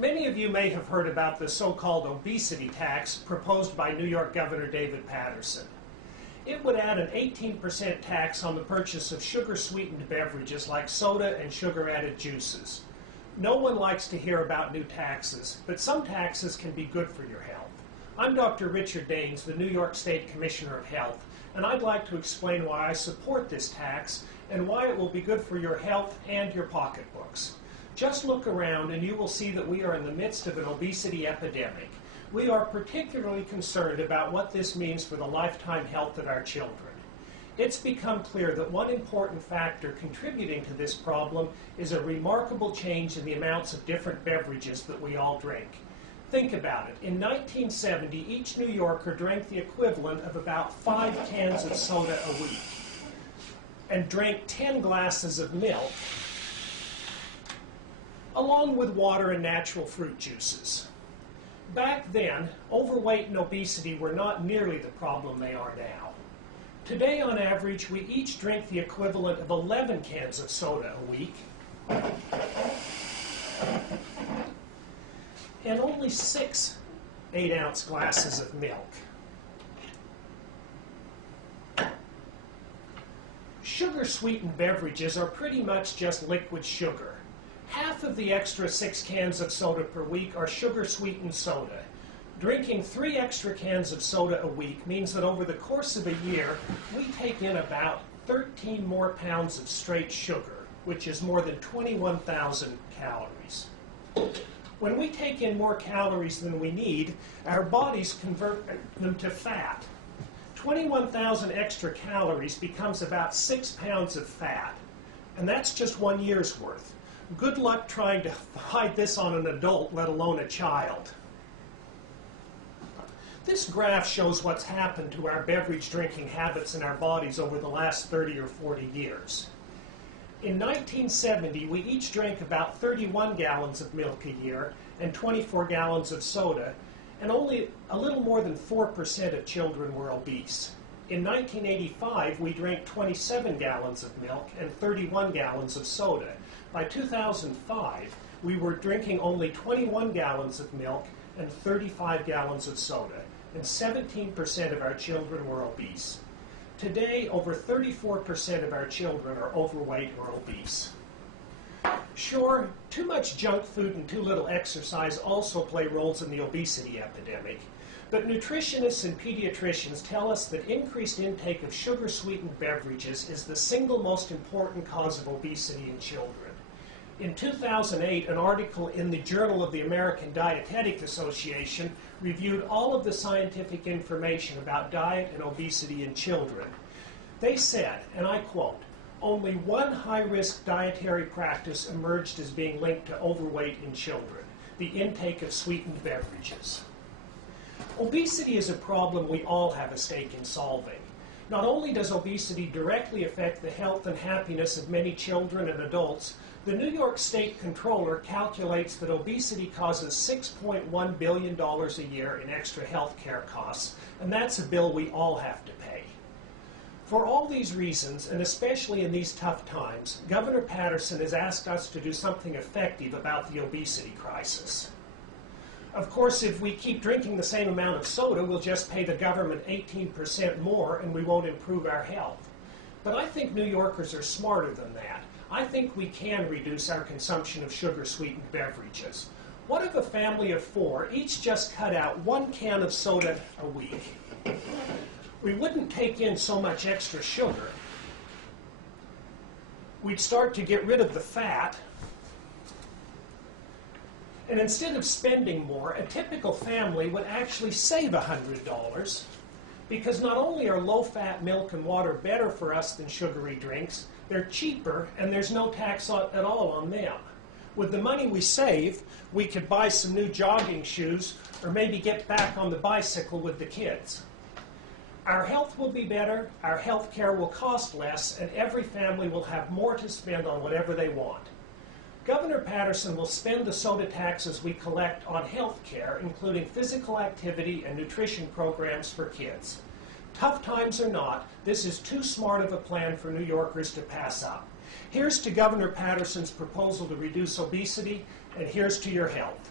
Many of you may have heard about the so-called obesity tax proposed by New York Governor David Paterson. It would add an 18% tax on the purchase of sugar-sweetened beverages like soda and sugar-added juices. No one likes to hear about new taxes, but some taxes can be good for your health. I'm Dr. Richard Daines, the New York State Commissioner of Health, and I'd like to explain why I support this tax and why it will be good for your health and your pocketbooks. Just look around and you will see that we are in the midst of an obesity epidemic. We are particularly concerned about what this means for the lifetime health of our children. It's become clear that one important factor contributing to this problem is a remarkable change in the amounts of different beverages that we all drink. Think about it. In 1970, each New Yorker drank the equivalent of about 5 cans of soda a week and drank 10 glasses of milk, along with water and natural fruit juices. Back then, overweight and obesity were not nearly the problem they are now. Today, on average, we each drink the equivalent of 11 cans of soda a week and only 6 8-ounce glasses of milk. Sugar-sweetened beverages are pretty much just liquid sugar. Half of the extra 6 cans of soda per week are sugar-sweetened soda. Drinking 3 extra cans of soda a week means that over the course of a year, we take in about 13 more pounds of straight sugar, which is more than 21,000 calories. When we take in more calories than we need, our bodies convert them to fat. 21,000 extra calories becomes about 6 pounds of fat, and that's just 1 year's worth. Good luck trying to hide this on an adult, let alone a child. This graph shows what's happened to our beverage drinking habits in our bodies over the last 30 or 40 years. In 1970, we each drank about 31 gallons of milk a year and 24 gallons of soda, and only a little more than 4% of children were obese. In 1985, we drank 27 gallons of milk and 31 gallons of soda. By 2005, we were drinking only 21 gallons of milk and 35 gallons of soda, and 17% of our children were obese. Today, over 34% of our children are overweight or obese. Sure, too much junk food and too little exercise also play roles in the obesity epidemic, but nutritionists and pediatricians tell us that increased intake of sugar-sweetened beverages is the single most important cause of obesity in children. In 2008, an article in the Journal of the American Dietetic Association reviewed all of the scientific information about diet and obesity in children. They said, and I quote, "Only one high-risk dietary practice emerged as being linked to overweight in children: the intake of sweetened beverages." Obesity is a problem we all have a stake in solving. Not only does obesity directly affect the health and happiness of many children and adults, the New York State Comptroller calculates that obesity causes $6.1 billion a year in extra health care costs, and that's a bill we all have to pay. For all these reasons, and especially in these tough times, Governor Paterson has asked us to do something effective about the obesity crisis. Of course, if we keep drinking the same amount of soda, we'll just pay the government 18% more and we won't improve our health. But I think New Yorkers are smarter than that. I think we can reduce our consumption of sugar-sweetened beverages. What if a family of 4 each just cut out 1 can of soda a week? We wouldn't take in so much extra sugar. We'd start to get rid of the fat. And instead of spending more, a typical family would actually save $100, because not only are low-fat milk and water better for us than sugary drinks, they're cheaper and there's no tax at all on them. With the money we save, we could buy some new jogging shoes or maybe get back on the bicycle with the kids. Our health will be better, our health care will cost less, and every family will have more to spend on whatever they want. Governor Paterson will spend the soda taxes we collect on health care, including physical activity and nutrition programs for kids. Tough times or not, this is too smart of a plan for New Yorkers to pass up. Here's to Governor Paterson's proposal to reduce obesity, and here's to your health.